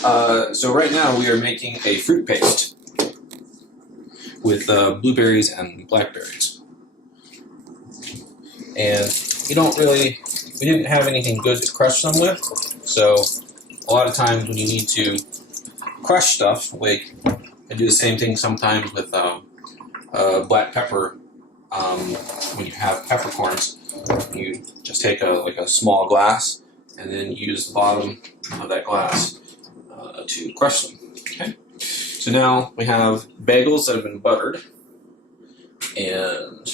So right now we are making a fruit paste with blueberries and blackberries. And we didn't have anything good to crush them with, so a lot of times when you need to crush stuff, like I do the same thing sometimes with black pepper. When you have peppercorns, you just take a small glass and then use the bottom of that glass to crush them. Okay. So now we have bagels that have been buttered, and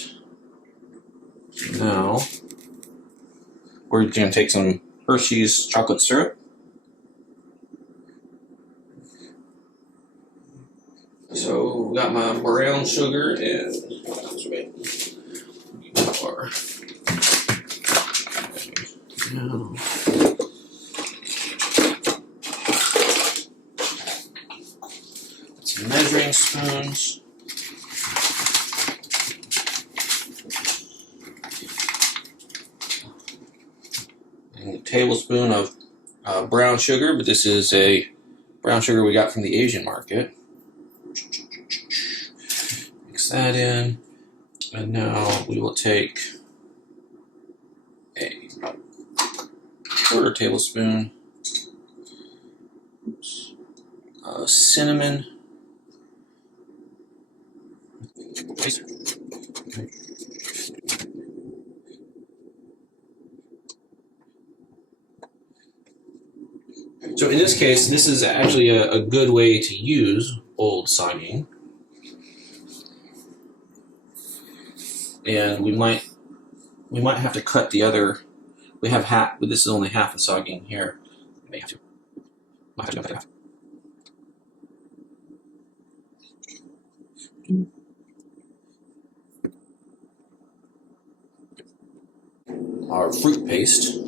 now we're going to take some Hershey's chocolate syrup. So we got my brown sugar and some measuring spoons. And a tablespoon of brown sugar, but this is a brown sugar we got from the Asian market. Mix that in, and now we will take a quarter tablespoon cinnamon. So in this case, this is actually a good way to use old Sabihin. And we might have to cut the other. We have half, but this is only half the Sabihin here. We may have to. Might have to cut it half. Our fruit paste.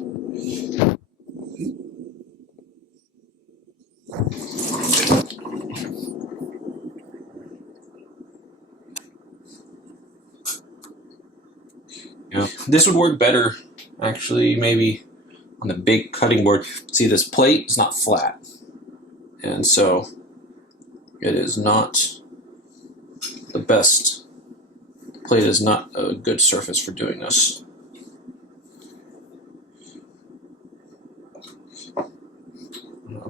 Yeah, this would work better, actually, maybe on the big cutting board. See, this plate is not flat, and so it is not the best. The plate is not a good surface for doing this.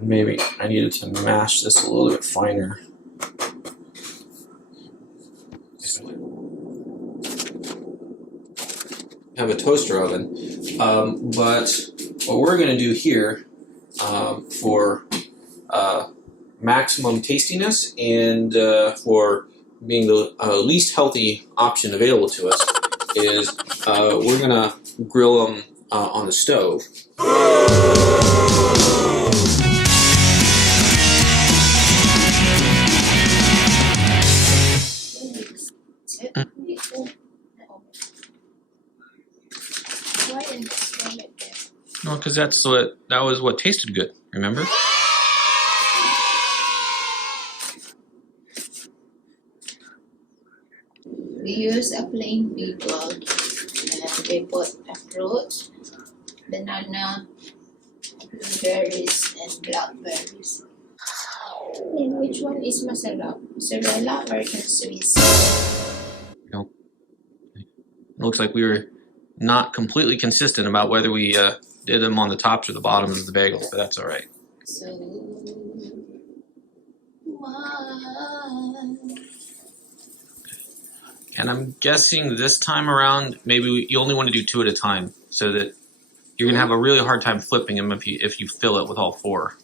Maybe I needed to mash this a little bit finer. I have a toaster oven, but what we're going to do here for maximum tastiness and for being the least healthy option available to us is we're going to grill them on the stove. No, because that was what tasted good. Remember? We use a plain bagel, and we put a fruit, banana, blueberries, and blackberries. And which one is masarap? Mozzarella or Swiss? Nope. It looks like we were not completely consistent about whether we did them on the tops or the bottoms of the bagels, but that's all right. So, one. And I'm guessing this time around, maybe you only want to do 2 at a time, so that you're gonna have a really hard time flipping them if you fill it with all 4.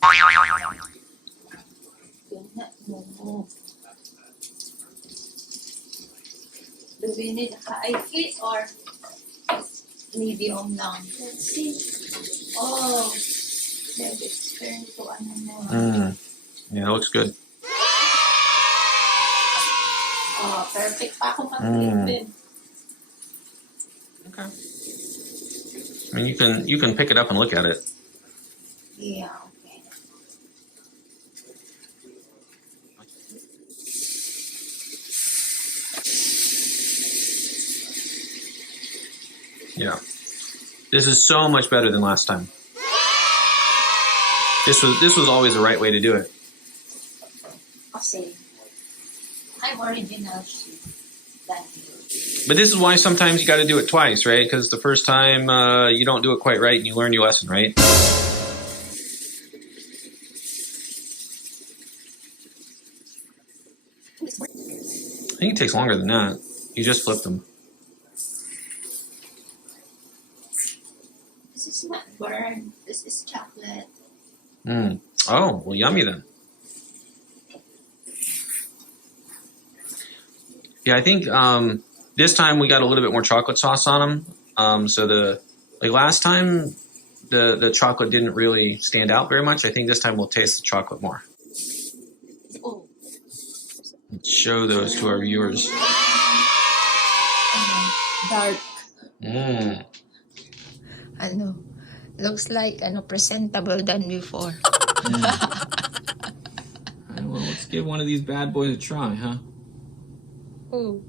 Do we need high heat or medium long? Let's see. Oh, let it turn to ano. Yeah, it looks good. Oh, perfect pa ako mag-flip. Okay. I mean, you can pick it up and look at it. Yeah, okay. Yeah. This is so much better than last time. This was always the right way to do it. Kasi, I'm original cheese. But this is why sometimes you got to do it twice, right? Because the first time you don't do it quite right and you learn your lesson, right? I think it takes longer than that. You just flip them. This is not burned. This is chocolate. Oh, well, yummy then. Yeah, I think this time we got a little bit more chocolate sauce on them. So last time the chocolate didn't really stand out very much. I think this time we'll taste the chocolate more. Oh. Let's show those to our viewers. Dark. Looks like presentable than before. Well, let's give one of these bad boys a try, huh? Ooh.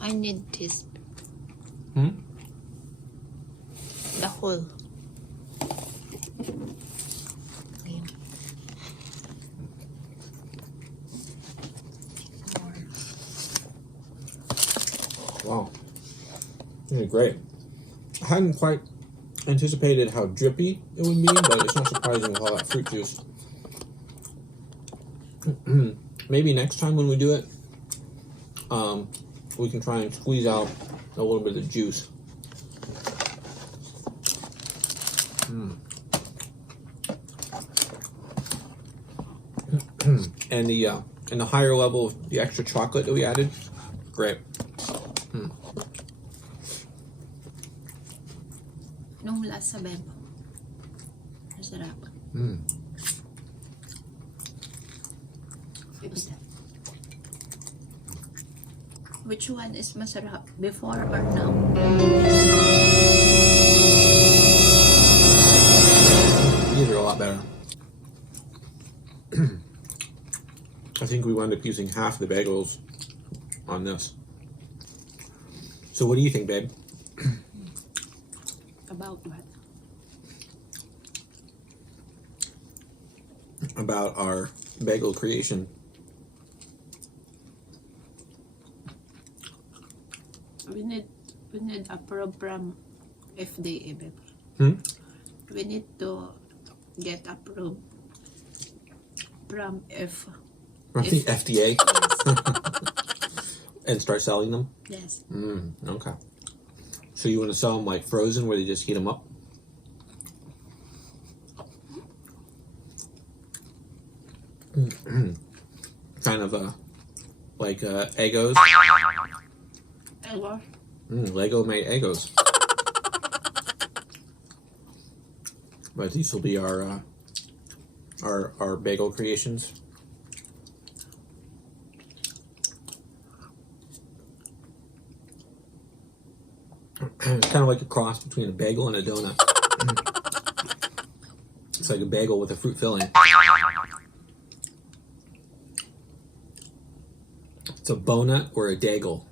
I need this. The whole. Ayan. Wow. This is great. I hadn't quite anticipated how drippy it would be, but it's not surprising with all that fruit juice. Maybe next time when we do it, we can try and squeeze out a little bit of juice. And the higher level of the extra chocolate that we added, great. Nung lasa, Beb. Masarap. Which one is masarap? Before or now? These are a lot better. I think we wound up using half the bagels on this. So what do you think, babe? About what? About our bagel creation. We need approve from FDA, babe. We need to get approved from From the FDA? Yes. And start selling them? Yes. Okay. So you want to sell them like frozen, where they just heat them up? Kind of like Eggos. Ever? Lego made Eggos. But these will be our bagel creations. It's kind of like a cross between a bagel and a donut. It's like a bagel with a fruit filling. It's a bonut or a Dagel.